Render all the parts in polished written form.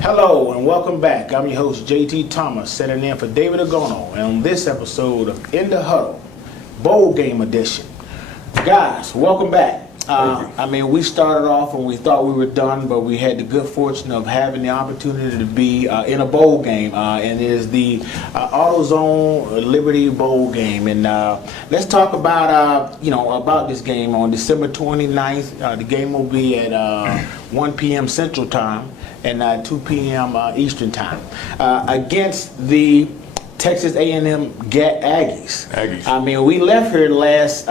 Hello and welcome back. I'm your host JT Thomas, sitting in for David Agono, and on this episode of In the Huddle, Bowl Game Edition. Guys, welcome back. We started off when we thought we were done, but we had the good fortune of having the opportunity to be in a bowl game, and it is the AutoZone Liberty Bowl game. And let's talk about about this game on December 29th. The game will be at 1 p.m. Central Time and 2 p.m. Eastern Time against the Texas A&M Aggies. I mean, we left here last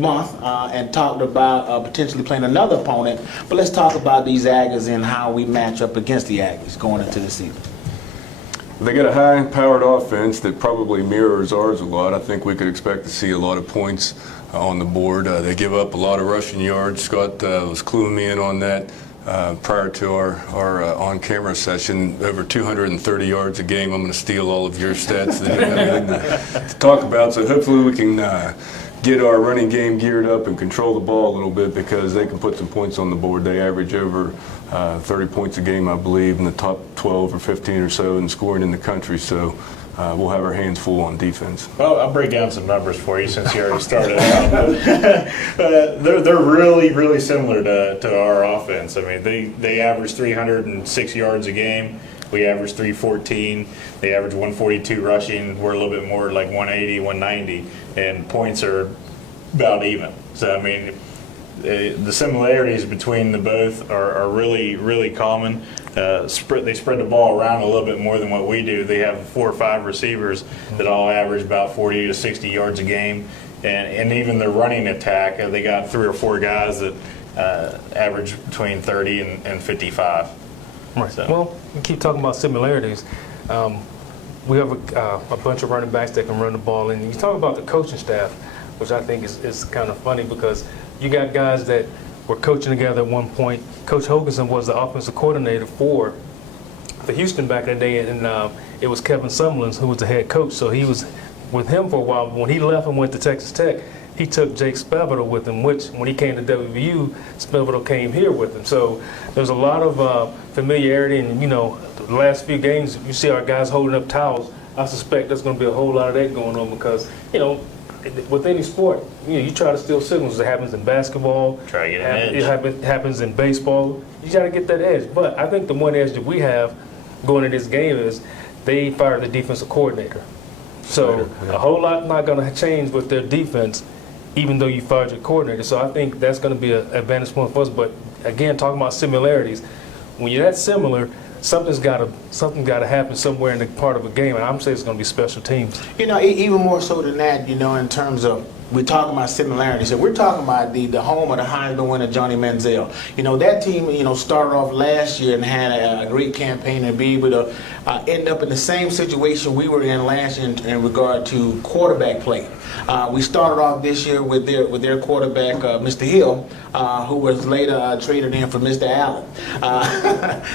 month and talked about potentially playing another opponent, but let's talk about these Aggies and how we match up against the Aggies going into the season. They got a high-powered offense that probably mirrors ours a lot. I think we could expect to see a lot of points on the board. They give up a lot of rushing yards. Scott was cluing me in on that. Prior to our on-camera session, over 230 yards a game. I'm going to steal all of your stats that you have anything to talk about. So hopefully we can get our running game geared up and control the ball a little bit, because they can put some points on the board. They average over 30 points a game, I believe, in the top 12 or 15 or so in scoring in the country. So we'll have our hands full on defense. Well, I'll break down some numbers for you since you already started out. They're really, really similar to our offense. I mean, they average 306 yards a game. We average 314. They average 142 rushing. We're a little bit more like 180, 190, and points are about even. So, I mean, the similarities between the both are really, really common. They spread the ball around a little bit more than what we do. They have 4 or 5 receivers that all average about 40 to 60 yards a game, and even their running attack, they got 3 or 4 guys that average between 30 and 55. Right. So. Well, we keep talking about similarities. We have a bunch of running backs that can run the ball, and you talk about the coaching staff, which I think is kind of funny, because you got guys that were coaching together at one point. Coach Hoganson was the offensive coordinator for the Houston back in the day, and it was Kevin Sumlin who was the head coach. So he was with him for a while. When he left and went to Texas Tech, he took Jake Spavital with him, which when he came to WVU, Spavital came here with him. So there's a lot of familiarity, and the last few games, you see our guys holding up towels. I suspect there's going to be a whole lot of that going on, because with any sport, you try to steal signals. It happens in basketball. Try to get an edge. It happens in baseball. You got to get that edge. But I think the one edge that we have going into this game is they fired the defensive coordinator. So a whole lot not going to change with their defense, even though you fired your coordinator. So I think that's going to be an advantage point for us. But again, talking about similarities, when you're that similar, something's got to happen somewhere in the part of a game, and I'm saying it's going to be special teams. Even more so than that, in terms of, we're talking about similarities. So we're talking about the home of the Heisman winner, Johnny Manziel. That team, started off last year and had a great campaign, and be able to end up in the same situation we were in last year in regard to quarterback play. We started off this year with their quarterback, Mr. Hill, who was later traded in for Mr. Allen.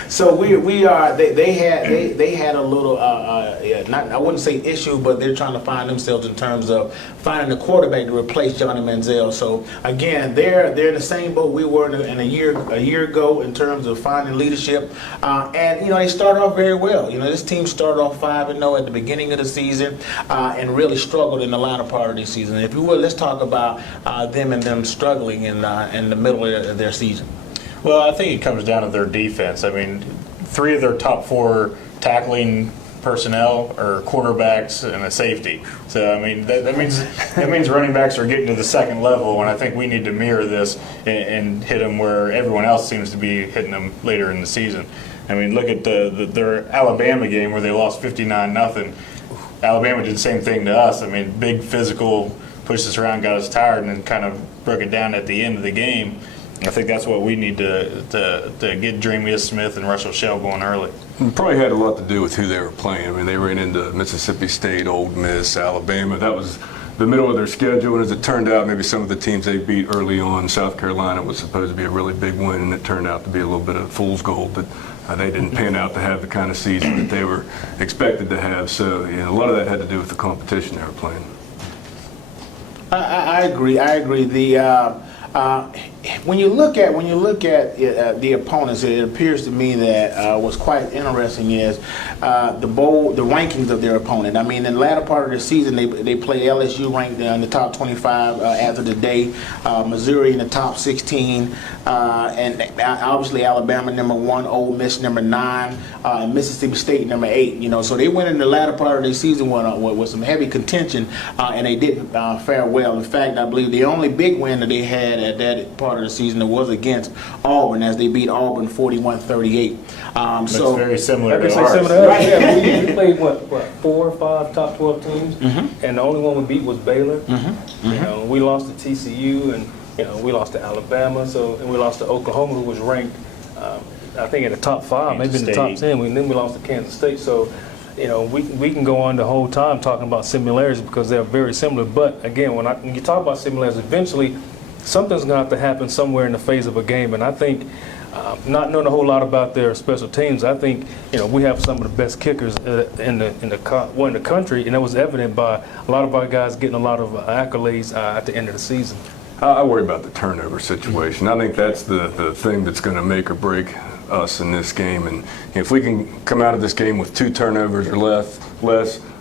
So they had a little I wouldn't say issue, but they're trying to find themselves in terms of finding a quarterback to replace Johnny Manziel. So again, they're in the same boat we were in a year ago in terms of finding leadership, and they started off very well. This team started off 5-0 at the beginning of the season, and really struggled in the latter part of the season. If you would, let's talk about them struggling in the middle of their season. Well, I think it comes down to their defense. I mean, 3 of their top 4 tackling personnel are quarterbacks and a safety. So I mean that means running backs are getting to the second level, and I think we need to mirror this and hit them where everyone else seems to be hitting them later in the season. I mean, look at their Alabama game where they lost 59-0. Alabama did the same thing to us. I mean, big physical, pushed us around, got us tired, and then kind of broke it down at the end of the game. I think that's what we need to get Dreamius Smith and Russell Shell going early. It probably had a lot to do with who they were playing. I mean, they ran into Mississippi State, Ole Miss, Alabama. That was the middle of their schedule, and as it turned out, maybe some of the teams they beat early on, South Carolina was supposed to be a really big win, and it turned out to be a little bit of fool's gold that they didn't pan out to have the kind of season that they were expected to have. So a lot of that had to do with the competition they were playing. I agree. When you look at the opponents, it appears to me that what's quite interesting is the rankings of their opponent. I mean, in the latter part of the season, they play LSU ranked in the top 25 as of today, Missouri in the top 16, and obviously Alabama number 1, Ole Miss number 9, and Mississippi State number 8. You know, so they went in the latter part of the season with some heavy contention, and they didn't fare well. In fact, I believe the only big win that they had at that part of the season was against Auburn, as they beat Auburn 41-38. That's So very similar to Similar ours. to us. Yeah, we played what 4 or 5 top 12 teams, and the only one we beat was Baylor. You know, we lost to TCU, and you know, we lost to Alabama. And we lost to Oklahoma, who was ranked, I think, in the top 5, maybe in the top 10. Then we lost to Kansas State. So, you know, we can go on the whole time talking about similarities because they're very similar. But again, when you talk about similarities, eventually something's going to have to happen somewhere in the phase of a game. And I think, not knowing a whole lot about their special teams, I think, you know, we have some of the best kickers in the country, and that was evident by a lot of our guys getting a lot of accolades at the end of the season. I worry about the turnover situation. I think that's the thing that's going to make or break us in this game. And if we can come out of this game with 2 turnovers or less,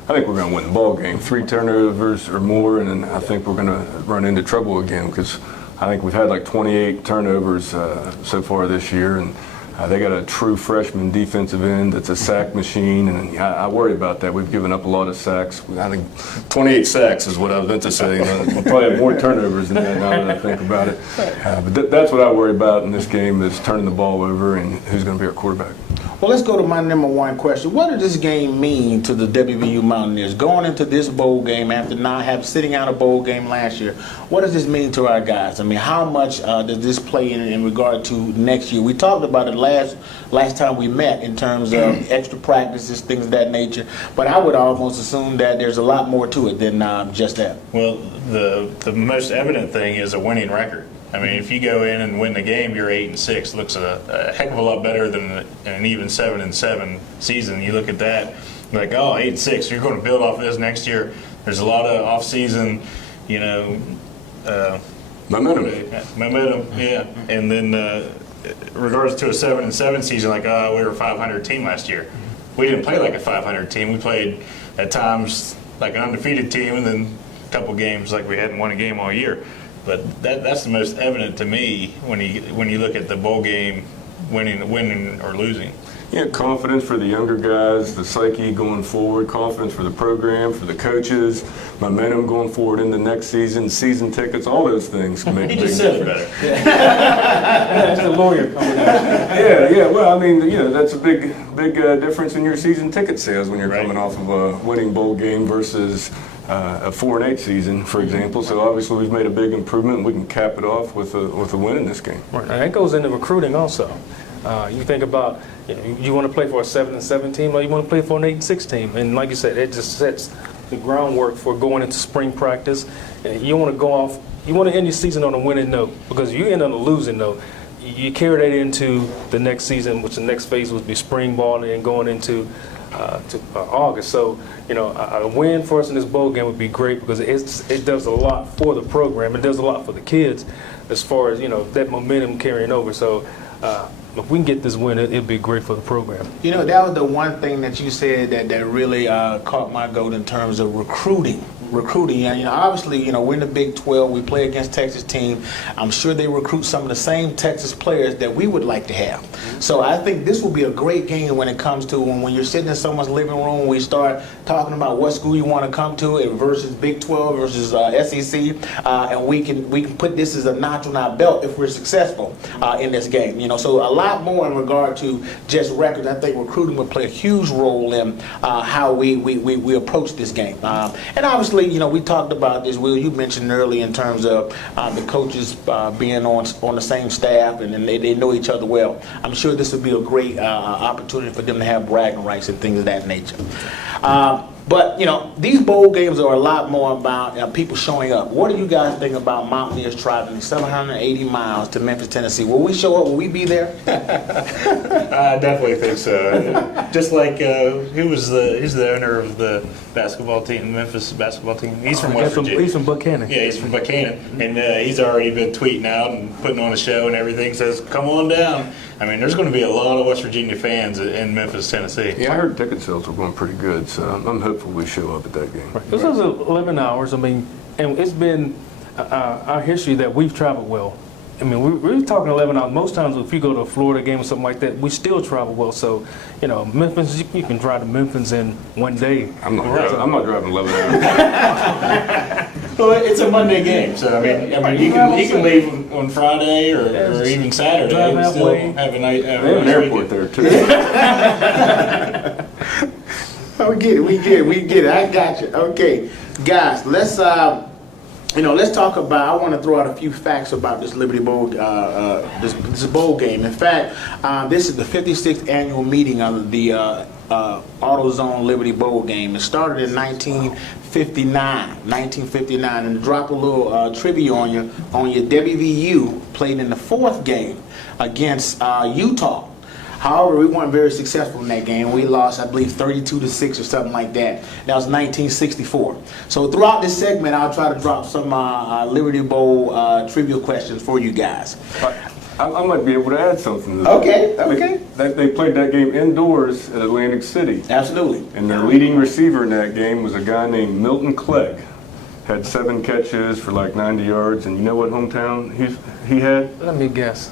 I think we're going to win the ball game. 3 turnovers or more, and then I think we're going to run into trouble again, because I think we've had like 28 turnovers so far this year, and they got a true freshman defensive end that's a sack machine, and I worry about that. We've given up a lot of sacks. I think 28 sacks is what I was meant to say. We'll probably have more turnovers than that now that I think about it. But that's what I worry about in this game, is turning the ball over and who's going to be our quarterback. Well, let's go to my number 1 question. What does this game mean to the WVU Mountaineers going into this bowl game after not sitting out a bowl game last year? What does this mean to our guys? I mean, how much does this play in regard to next year? We talked about it last time we met in terms of extra practices, things of that nature. But I would almost assume that there's a lot more to it than just that. Well, the most evident thing is a winning record. I mean, if you go in and win the game, you're 8-6. Looks a heck of a lot better than an even 7-7 season. You look at that, like, oh, 8-6. You're going to build off of this next year. There's a lot of off-season, you know, Momentum. yeah. And then, regards to a 7-7 season, like, oh, we were a 500 team last year. We didn't play like a 500 team. We played at times like an undefeated team, and then a couple games like we hadn't won a game all year. But that's the most evident to me when you look at the bowl game, winning or losing. Yeah, confidence for the younger guys, the psyche going forward, confidence for the program, for the coaches, momentum going forward in the next season tickets, all those things can make a big difference. That's the lawyer coming out. Yeah. Well, I mean, you know, that's a big difference in your season ticket sales when you're Right. coming off of a winning bowl game versus a 4-8 season, for example. So obviously we've made a big improvement, and we can cap it off with a win in this game. Right. And that goes into recruiting also. You think about, you want to play for a 7-7 team, or you want to play for an 8-6 team, and like you said, it just sets the groundwork for going into spring practice. And you want to go off. You want to end your season on a winning note, because if you end on a losing note, you carry that into the next season, which the next phase would be spring ball and going into August. So, you know, a win for us in this bowl game would be great, because it does a lot for the program. It does a lot for the kids as far as, you know, that momentum carrying over. So if we can get this win, it'd be great for the program. You know, that was the one thing that you said that really caught my goat in terms of recruiting. And, you know, obviously, you know, we're in the Big 12. We play against Texas team. I'm sure they recruit some of the same Texas players that we would like to have. So I think this will be a great game when it comes to when you're sitting in someone's living room, we start talking about what school you want to come to versus Big 12 versus SEC, and we can put this as a notch on our belt if we're successful in this game. You know, so a lot more in regard to just records. I think recruiting will play a huge role in how we approach this game. And obviously, you know, we talked about this, Will, you mentioned earlier in terms of the coaches being on the same staff, and they know each other well. I'm sure this would be a great opportunity for them to have bragging rights and things of that nature. But, these bowl games are a lot more about people showing up. What do you guys think about Mountaineers traveling 780 miles to Memphis, Tennessee? Will we show up? Will we be there? I definitely think so. Just like who's the owner of the basketball team, Memphis basketball team? He's from West Virginia. He's from Buchanan. Yeah, he's from Buchanan, and he's already been tweeting out and putting on a show and everything. Says, "Come on down." I mean, there's going to be a lot of West Virginia fans in Memphis, Tennessee. Yeah, I heard ticket sales were going pretty good, so I'm hopeful we show up at that game. Right. This was 11 hours. I mean, and it's been our history that we've traveled well. I mean, we're talking 11 hours. Most times, if you go to a Florida game or something like that, we still travel well. So, Memphis, you can drive to Memphis in one day. I'm not driving 11 hours. Well, it's a Monday game, so I mean, he can leave on Friday or even Saturday Drive and still halfway. have a night. Have They have a an nice airport weekend. there, too. We get it. I got you. Okay, guys, let's talk about. I want to throw out a few facts about this Liberty Bowl, this bowl game. In fact, this is the 56th annual meeting of the AutoZone Liberty Bowl game. It started in 1959, and to drop a little trivia on you, WVU played in the fourth game against Utah. However, we weren't very successful in that game. We lost, I believe, 32-6 or something like that. That was 1964. So throughout this segment, I'll try to drop some Liberty Bowl trivia questions for you guys. I might be able to add something to that. Okay. They played that game indoors at Atlantic City. Absolutely. And their leading receiver in that game was a guy named Milton Clegg. Had 7 catches for like 90 yards. And you know what hometown he had? Let me guess.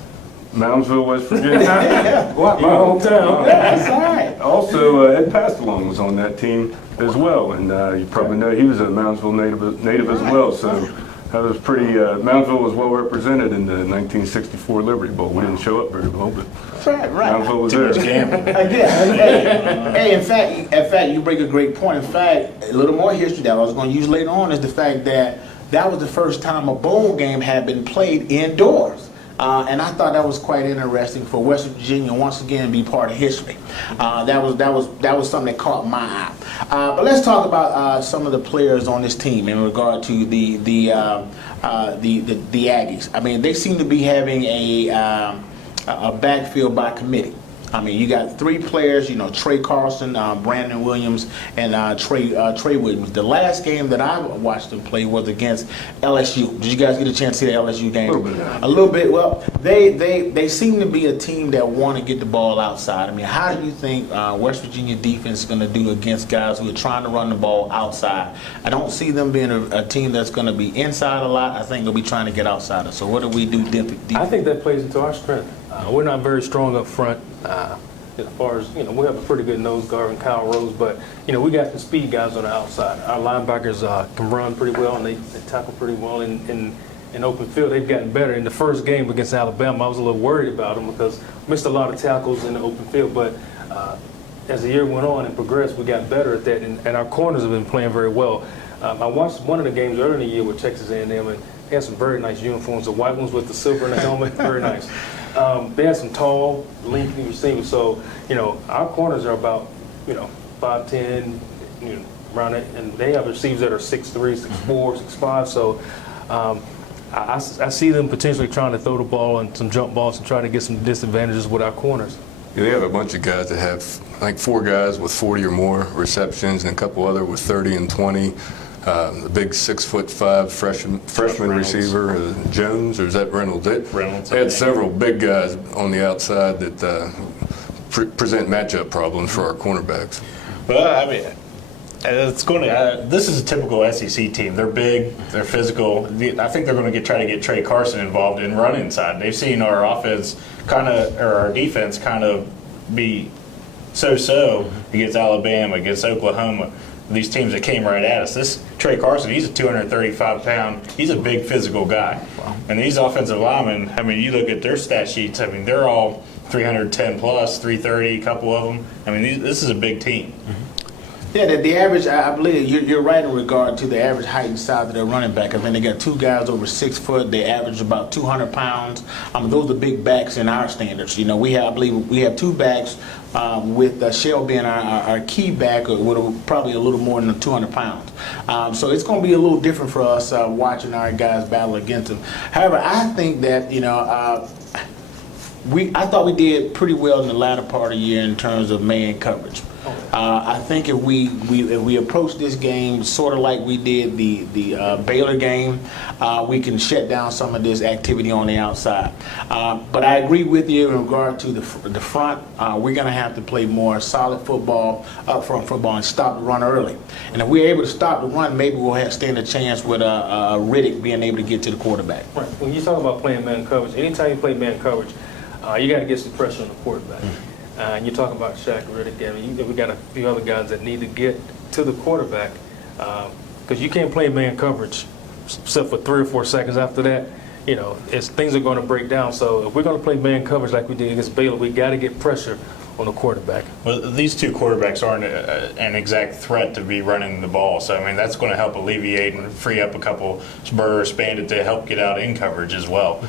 Moundsville, West Virginia. What? My hometown. That's all right. Also, Ed Pastelong was on that team as well. And you probably know he was a Moundsville native as well. So that was pretty, Moundsville was well represented in the 1964 Liberty Bowl. We didn't show up very well, but Right. Moundsville was Too much there. gambling. Hey, in fact, you bring a great point. In fact, a little more history that I was going to use later on is the fact that was the first time a bowl game had been played indoors. And I thought that was quite interesting for West Virginia once again to be part of history. That was something that caught my eye. But let's talk about some of the players on this team in regard to the Aggies. I mean, they seem to be having a backfield by committee. I mean, you got 3 players, Trey Carlson, Brandon Williams, and Trey Williams. The last game that I watched them play was against LSU. Did you guys get a chance to see the LSU game? A little bit. Well, they seem to be a team that want to get the ball outside. I mean, how do you think West Virginia defense is going to do against guys who are trying to run the ball outside? I don't see them being a team that's going to be inside a lot. I think they'll be trying to get outside. So what do we do I think that plays into our strength. We're not very strong up front. As far as, we have a pretty good nose guard in Kyle Rose, but, we got some speed guys on the outside. Our linebackers can run pretty well, and they tackle pretty well in open field. They've gotten better. In the first game against Alabama, I was a little worried about them because missed a lot of tackles in the open field, but as the year went on and progressed, we got better at that, and our corners have been playing very well. I watched one of the games earlier in the year with Texas A&M, and they had some very nice uniforms. The white ones with the silver in the helmet, very nice. They had some tall, lengthy receivers. So, our corners are about, 5'10", around it, and they have receivers that are 6'3", 6'4", 6'5". So, I see them potentially trying to throw the ball and some jump balls and try to get some disadvantages with our corners. Yeah, they have a bunch of guys that have, I think, 4 guys with 40 or more receptions and a couple other with 30 and 20. The big 6'5" freshman receiver, Jones, or is that Reynolds? Reynolds. They had several big guys on the outside that present matchup problems for our cornerbacks. Well, I mean, it's going to. This is a typical SEC team. They're big. They're physical. I think they're going to try to get Trey Carson involved in run inside. They've seen our offense or our defense kind of be so-so against Alabama, against Oklahoma. These teams that came right at us. This Trey Carson, he's a 235-pound. He's a big physical guy. Wow. And these offensive linemen, I mean, you look at their stat sheets. I mean, they're all 310 plus, 330, a couple of them. I mean, this is a big team. Yeah, the average, I believe you're right in regard to the average height and size of their running back. I mean, they got 2 guys over 6 foot. They average about 200 pounds. Those are big backs in our standards. I believe we have 2 backs with Shell being our key back with probably a little more than 200 pounds. So it's going to be a little different for us watching our guys battle against them. However, I think that, I thought we did pretty well in the latter part of the year in terms of man coverage. I think if we approach this game sort of like we did the Baylor game, we can shut down some of this activity on the outside. But I agree with you in regard to the front. We're going to have to play more solid football, upfront football, and stop the run early. And if we're able to stop the run, maybe we'll stand a chance with Riddick being able to get to the quarterback. Right. When you talk about playing man coverage, anytime you play man coverage, you got to get some pressure on the quarterback. And you're talking about Shaq Riddick. We got a few other guys that need to get to the quarterback because you can't play man coverage except for 3 or 4 seconds after that. Things are going to break down. So if we're going to play man coverage like we did against Baylor, we got to get pressure on the quarterback. Well, these two quarterbacks aren't an exact threat to be running the ball. So, I mean, that's going to help alleviate and free up a couple Spurs bandit to help get out in coverage as well.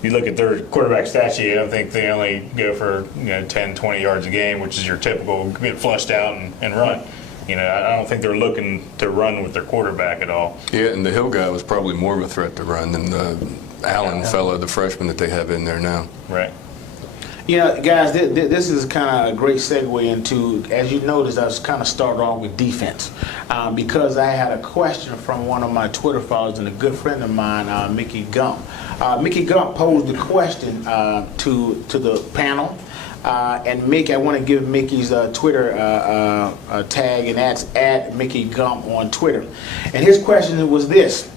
You look at their quarterback stat sheet, I don't think they only go for 10, 20 yards a game, which is your typical get flushed out and run. I don't think they're looking to run with their quarterback at all. Yeah, and the Hill guy was probably more of a threat to run than the Allen fellow, the freshman that they have in there now. Right. Guys, this is kind of a great segue into, as you noticed, I was kind of started off with defense because I had a question from one of my Twitter followers and a good friend of mine, Mickey Gump. Mickey Gump posed the question to the panel, and Mickey, I want to give Mickey's Twitter tag, and that's @Mickey Gump on Twitter. And his question was this.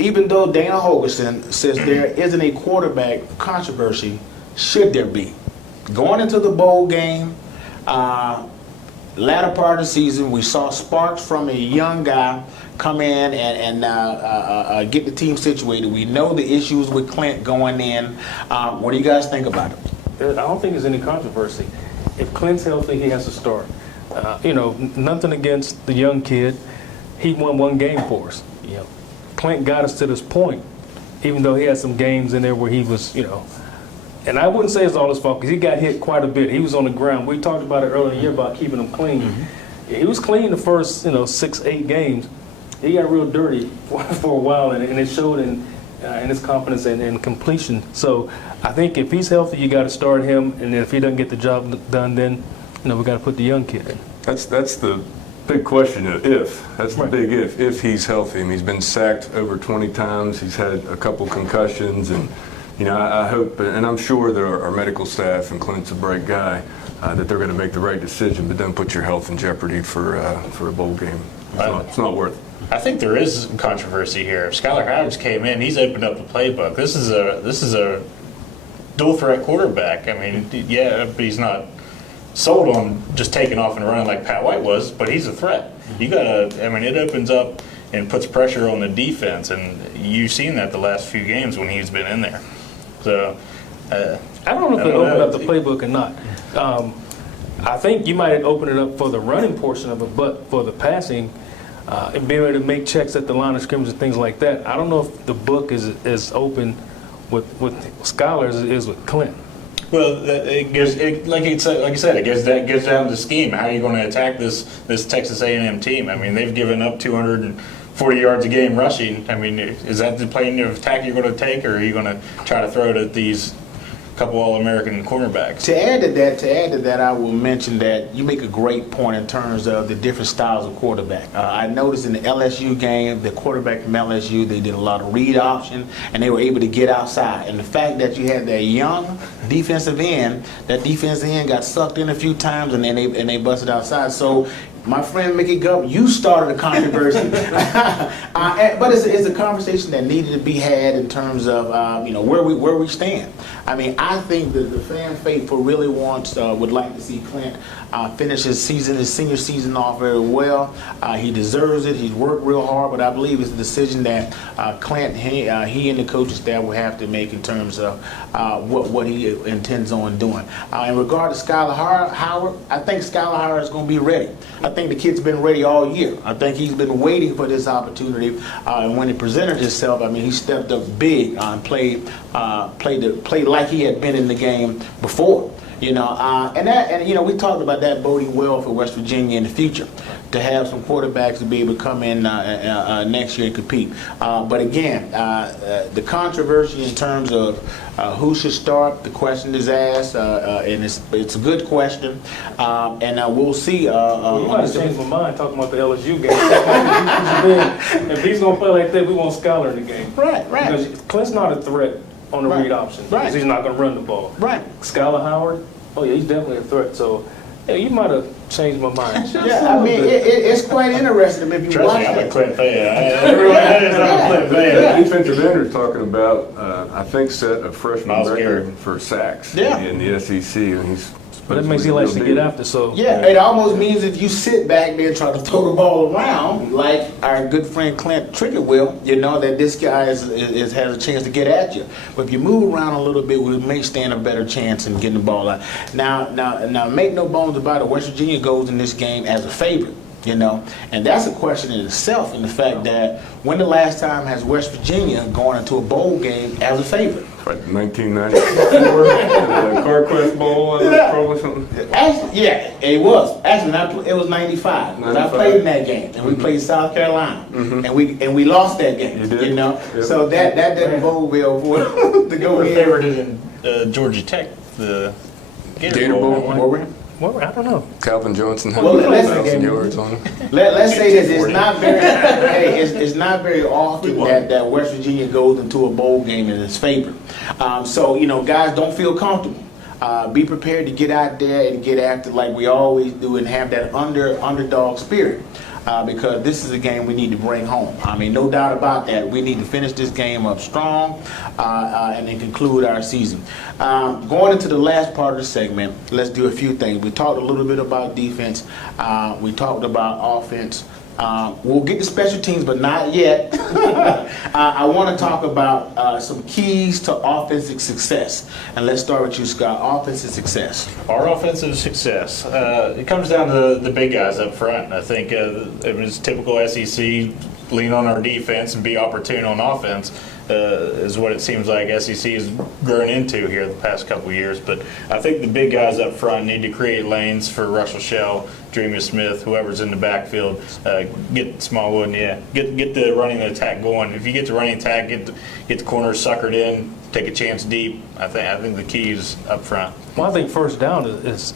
Even though Dana Holgerson says there isn't a quarterback controversy, should there be? Going into the bowl game, latter part of the season, we saw sparks from a young guy come in and get the team situated. We know the issues with Clint going in. What do you guys think about it? I don't think there's any controversy. If Clint's healthy, he has to start. Nothing against the young kid. He won 1 game for us. Clint got us to this point, even though he had some games in there where he was, and I wouldn't say it's all his fault because he got hit quite a bit. He was on the ground. We talked about it earlier in the year about keeping him clean. Mm-hmm. He was clean the first, 6, 8 games. He got real dirty for a while, and it showed in his confidence and completion. So I think if he's healthy, you got to start him, and if he doesn't get the job done, then we got to put the young kid in. That's the big question. That's the big if he's healthy. I mean, he's been sacked over 20 times. He's had a couple concussions, and I hope, and I'm sure that our medical staff, and Clint's a bright guy, that they're going to make the right decision, but don't put your health in jeopardy for a bowl game. It's not worth it. I think there is controversy here. If Skylar Howard came in, he's opened up the playbook. This is a dual threat quarterback. I mean, yeah, he's not sold on just taking off and running like Pat White was, but he's a threat. It opens up and puts pressure on the defense, and you've seen that the last few games when he's been in there. So I don't know if it opened up the playbook or not. I think you might open it up for the running portion of it, but for the passing and being able to make checks at the line of scrimmage and things like that, I don't know if the book is as open with Skylar as it is with Clint. Well, like you said, it gets down to the scheme. How are you going to attack this Texas A&M team? I mean, they've given up 240 yards a game rushing. I mean, is that the plane of attack you're going to take, or are you going to try to throw it at these couple All-American cornerbacks? To add to that, I will mention that you make a great point in terms of the different styles of quarterback. I noticed in the LSU game, the quarterback from LSU, they did a lot of read option, and they were able to get outside. And the fact that you had that young defensive end, got sucked in a few times, and then they busted outside. So my friend Mickey Gump, you started a controversy, but it's a conversation that needed to be had in terms of where we stand. I mean, I think that the fan faithful really would like to see Clint finish his senior season off very well. He deserves it. He's worked real hard, but I believe it's a decision that Clint, he and the coaching staff will have to make in terms of what he intends on doing. In regard to Skylar Howard, I think Skylar Howard is going to be ready. I think the kid's been ready all year. I think he's been waiting for this opportunity, and when it presented itself, I mean, he stepped up big and played like he had been in the game before. And we talked about that boding well for West Virginia in the future, to have some quarterbacks to be able to come in next year and compete. But again, the controversy in terms of who should start, the question is asked, and it's a good question, and we'll see. You might have changed my mind talking about the LSU game. If he's going to play like that, we want Scholar in the game. Right. Because Clint's not a threat on the read option. Right. Because he's not going to run the ball. Right. Skylar Howard, oh yeah, he's definitely a threat. So, yeah, you might have changed my mind. Yeah, I mean, it's quite interesting if you Trust watch me, I'm a it. Clint fan. Everyone knows I'm a Clint The fan. defensive end are talking about, I think, set a freshman Miles record Garrett. for sacks Yeah. in the SEC, and he's. But that makes he likes to get after. So Yeah, it almost means if you sit back there and try to throw the ball around, like our good friend Clint Trickett will, that this guy has a chance to get at you. But if you move around a little bit, we may stand a better chance in getting the ball out. Now, make no bones about it, West Virginia goes in this game as a favorite. And that's a question in itself, in the fact that when the last time has West Virginia gone into a bowl game as a favorite? Like 1994, CarQuest Bowl, probably something. Actually, yeah, it was. Actually, it was 95. Because I 95. played in that game, and we played South Carolina, and we lost that game. You did? Yep. So that didn't bode well for to We go were in. favored in Georgia Tech, the Gator Bowl. Were we? well, I don't know. Calvin Johnson had Well, let's- 1,000 yards on him. Let's say this: it's not very, it's not very often that West Virginia goes into a bowl game and is favored. So guys, don't feel comfortable. Be prepared to get out there and get after like we always do, and have that underdog spirit. Because this is a game we need to bring home. I mean, no doubt about that. We need to finish this game up strong and then conclude our season. Going into the last part of the segment, let's do a few things. We talked a little bit about defense. We talked about offense. We'll get to special teams, but not yet. I want to talk about some keys to offensive success. And let's start with you, Scott. Offensive success. Our offensive success, it comes down to the big guys up front. I think it was typical SEC, lean on our defense and be opportune on offense. Is what it seems like SEC has grown into here the past couple of years. But I think the big guys up front need to create lanes for Russell Shell, Dreamer Smith, whoever's in the backfield. Get Smallwood, get the running attack going. If you get the running attack, get the corners suckered in, take a chance deep. I think the key is up front. Well, I think first down is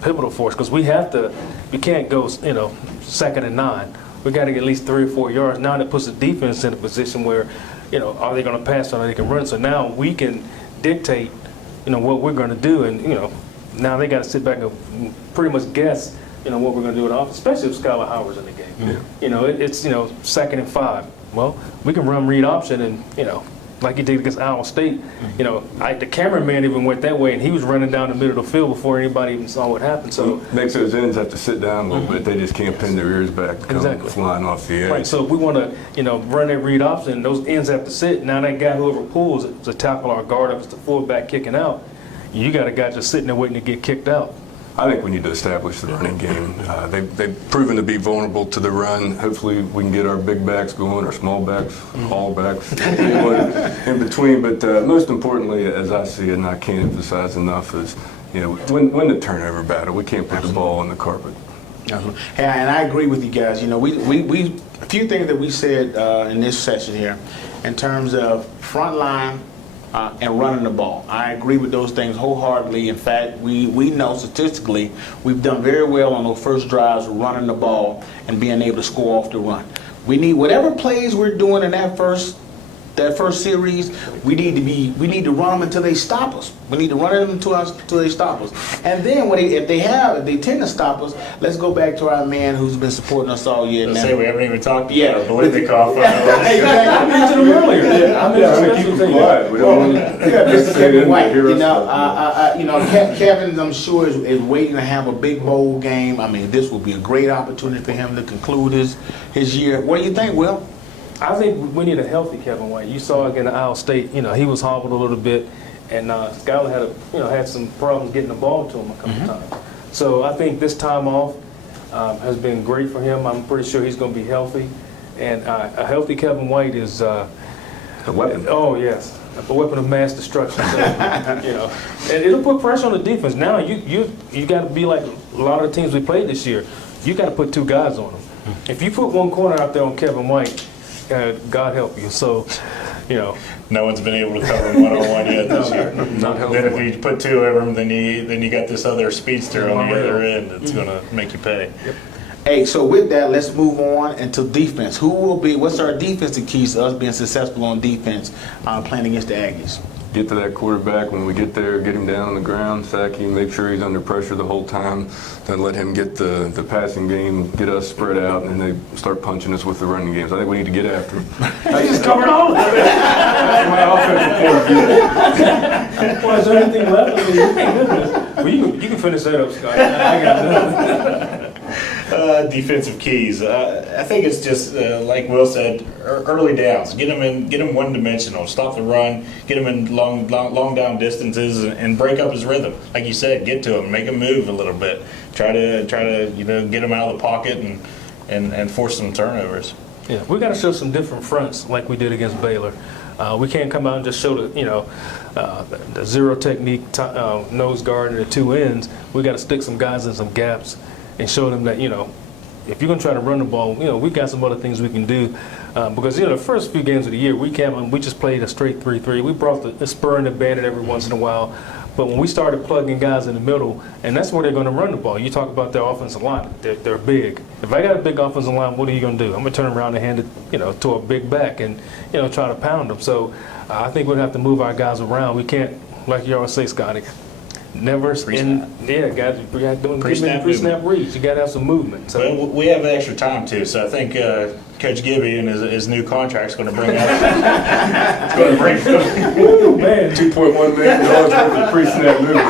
pivotal for us because we can't go 2nd and 9. We got to get at least 3 or 4 yards. Now that puts the defense in a position where, are they going to pass or are they can run? So now we can dictate, what we're going to do, and now they got to sit back and pretty much guess, what we're going to do in offense, especially if Skylar Howard's in the game. Yeah. It's 2nd and 5. Well, we can run read option and like he did against Iowa State. The cameraman even went that way, and he was running down the middle of the field before anybody even saw what happened. So Makes those ends have to sit down a little bit. They just can't pin their ears back, come flying off the edge. right, so if we want to run that read option, those ends have to sit. Now that guy, whoever pulls it, to tackle our guard up, it's the fullback kicking out. You got a guy just sitting there waiting to get kicked out. I think we need to establish the running game. They've proven to be vulnerable to the run. Hopefully we can get our big backs going, our small backs, all backs, anyone in between. But most importantly, as I see it, and I can't emphasize enough, is win the turnover battle. We can't put the ball on the carpet. And I agree with you guys. We a few things that we said in this session here in terms of front line and running the ball. I agree with those things wholeheartedly. In fact, we know statistically we've done very well on those first drives running the ball and being able to score off the run. We need whatever plays we're doing in that first series. We need to run them until they stop us. We need to run them until they stop us. And then if they tend to stop us, let's go back to our man who's been supporting us all year. Let's say we haven't even talked Yeah. about Bolivnikov. I mentioned him earlier. I mentioned Keep him it quiet. We don't want Mr. Kevin White, hear us. Kevin, I'm sure is waiting to have a big bowl game. I mean, this will be a great opportunity for him to conclude his year. What do you think, Will? I think we need a healthy Kevin White. You saw again at Iowa State, he was hobbled a little bit, and Skylar had some problems getting the ball to him a couple times. So I think this time off has been great for him. I'm pretty sure he's going to be healthy, and a healthy Kevin White is A weapon. Oh yes, a weapon of mass destruction. So, and it'll put pressure on the defense. Now you got to be like a lot of the teams we played this year. You got to put two guys on them. If you put one corner out there on Kevin White, God help you. So, No one's been able to cover him one-on-one yet this year. Not helpful. Then if you put two of them, then you got this other speedster on the other end that's going to make you pay. Yep. Hey, so with that, let's move on into defense. What's our defensive keys to us being successful on defense playing against the Aggies? Get to that quarterback when we get there, get him down on the ground, sack him, make sure he's under pressure the whole time, then let him get the passing game, get us spread out, and then they start punching us with the running games. I think we need to get after him. I just covered all of it. That's my offensive point of view. Well, is there anything left? I mean, thank goodness. Well, you can finish that up, Scott. I got nothing. Defensive keys. I think it's just like Will said, early downs. Get them one-dimensional. Stop the run. Get him in long down distances and break up his rhythm. Like you said, get to him, make him move a little bit. Try to get him out of the pocket and force some turnovers. Yeah, we got to show some different fronts like we did against Baylor. We can't come out and just show the zero technique nose guard and the two ends. We got to stick some guys in some gaps and show them that, if you're going to try to run the ball, we got some other things we can do. Because, the first few games of the year, we just played a straight 3-3. We brought the spur and the bandit every once in a while. But when we started plugging guys in the middle, and that's where they're going to run the ball. You talk about their offensive line. They're big. If I got a big offensive line, what are you going to do? I'm going to turn around and hand it, to a big back and, try to pound them. So I think we'll have to move our guys around. We can't, like you always say, Scotty, never guys, we got doing pre-snap reads. You got to have some movement. So well, we have extra time too, so I think Coach Gibby and his new contract is going to bring out. Ooh, man, $2.1 million worth of pre-snap movement.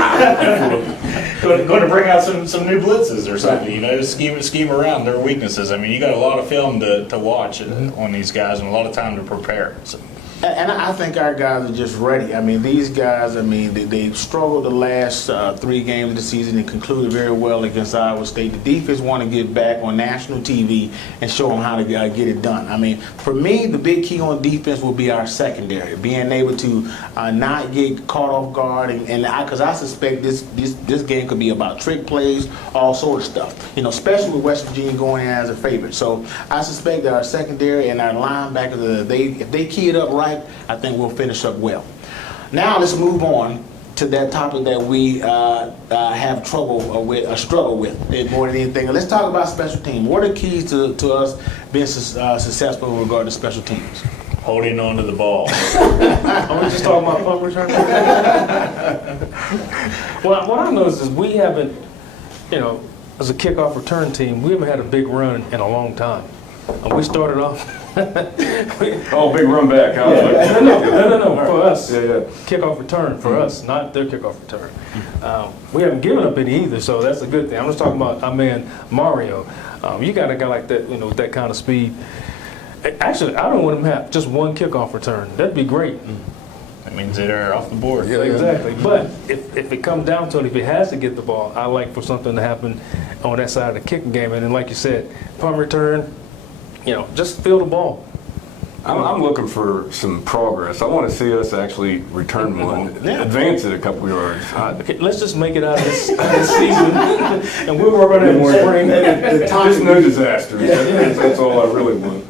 Going to bring out some new blitzes or something. To scheme around their weaknesses. I mean, you got a lot of film to watch on these guys and a lot of time to prepare. So. And I think our guys are just ready. I mean, these guys, they struggled the last 3 games of the season and concluded very well against Iowa State. The defense want to get back on national TV and show them how to get it done. I mean, for me, the big key on defense will be our secondary, being able to not get caught off guard. Because I suspect this game could be about trick plays, all sort of stuff, especially with West Virginia going in as a favorite. So I suspect that our secondary and our linebackers, if they key it up right, I think we'll finish up well. Now let's move on to that topic that we have struggle with more than anything. Let's talk about special teams. What are keys to us being successful in regard to special teams? Holding on to the ball. Are we just talking about punt return? Well, what I noticed is we haven't, as a kickoff return team, we haven't had a big run in a long time. And we started off. Big run back. Huh? Yeah. No. For us, Yeah. kickoff return for us, not their kickoff return. We haven't given up any either, so that's a good thing. I'm just talking about our man Mario. You got a guy like that, with that kind of speed. Actually, I don't want him to have just one kickoff return. That'd be great. That means they're off the board. Yeah. Exactly. But if it comes down to it, if he has to get the ball, I like for something to happen on that side of the kicking game. And then, like you said, punt return. Just fill the ball. I'm looking for some progress. I want to see us actually return one, advance it a couple yards. Okay, let's just make it out of this season, and we'll work on it in the spring. Just no disasters. That's all I really want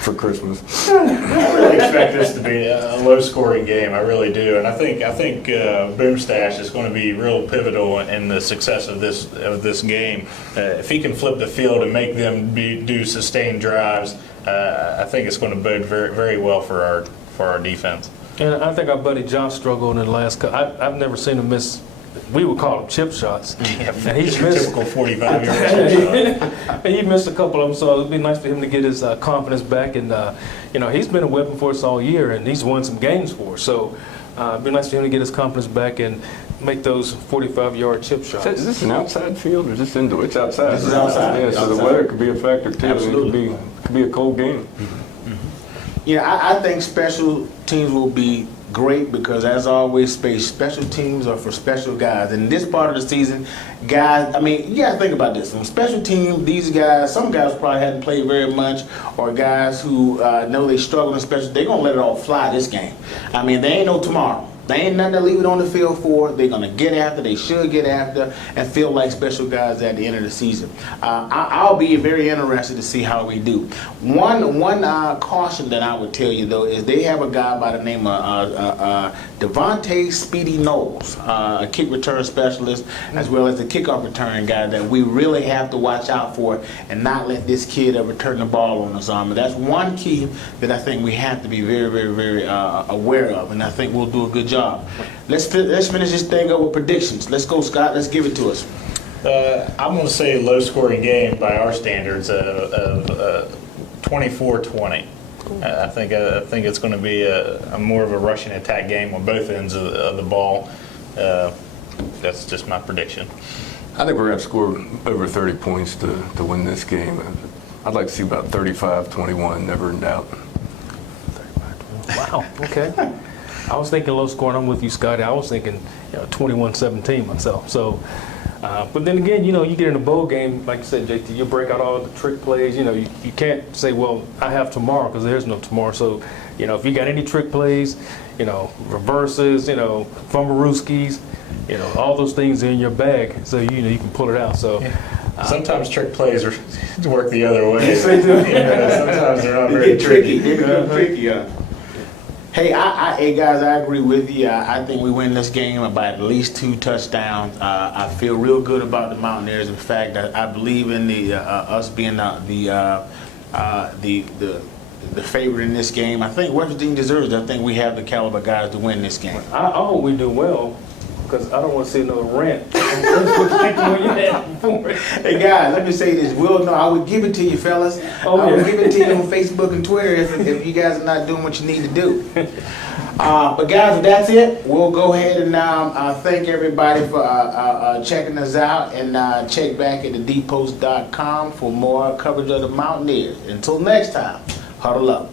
for Christmas. I really expect this to be a low-scoring game. I really do, and I think Boomstash is going to be real pivotal in the success of this game. If he can flip the field and make them do sustained drives, I think it's going to bode very, very well for our defense. And I think our buddy Josh struggled in the last. I've never seen him miss. We would call them chip shots. Yeah, and he's missed typical 45-yard chip shot. And he missed a couple of them, so it'd be nice for him to get his confidence back. And he's been a weapon for us all year, and he's won some games for us. So it'd be nice for him to get his confidence back and make those 45-yard chip shots. Is this an outside field or is this indoor? It's outside. This is outside. Yeah, so the weather could be a factor too. Absolutely. It could be a cold game. I think special teams will be great because, as always, special teams are for special guys. In this part of the season, guys, I mean, you got to think about this. On special team, these guys, some guys probably hadn't played very much, or guys who know they struggle in special, they're going to let it all fly this game. I mean, there ain't no tomorrow. They ain't nothing to leave it on the field for. They're going to get after. They should get after and feel like special guys at the end of the season. I'll be very interested to see how we do. One caution that I would tell you, though, is they have a guy by the name of Devontae Speedy Knowles, a kick return specialist, as well as the kickoff return guy that we really have to watch out for and not let this kid return the ball on us. That's one key that I think we have to be very, very, very aware of, and I think we'll do a good job. Let's finish this thing up with predictions. Let's go, Scott. Let's give it to us. I'm going to say a low-scoring game by our standards of 24-20. I think it's going to be a more of a rushing attack game on both ends of the ball. That's just my prediction. I think we're going to score over 30 points to win this game. I'd like to see about 35-21, never in doubt. Wow, okay. I was thinking low scoring. I'm with you, Scotty. I was thinking 21-17 myself. So, but then again, you get in a bowl game, like you said, JT, you break out all the trick plays. You can't say, well, I have tomorrow, because there's no tomorrow. So, if you got any trick plays, reverses, fumblerooskies, all those things are in your bag, so you can pull it out. So. Sometimes trick plays work the other way. Yes, they do. Sometimes they're not very tricky. They become tricky. Hey, hey guys, I agree with you. I think we win this game by at least 2 touchdowns. I feel real good about the Mountaineers. In fact, I believe in us being the favorite in this game. I think West Virginia deserves it. I think we have the caliber guys to win this game. I hope we do well, because I don't want to see another rant. Hey guys, let me say this. I would give it to you, fellas. I would give it to you on Facebook and Twitter if you guys are not doing what you need to do. But guys, if that's it, we'll go ahead and thank everybody for checking us out, and check back at thedpost.com for more coverage of the Mountaineers. Until next time, huddle up.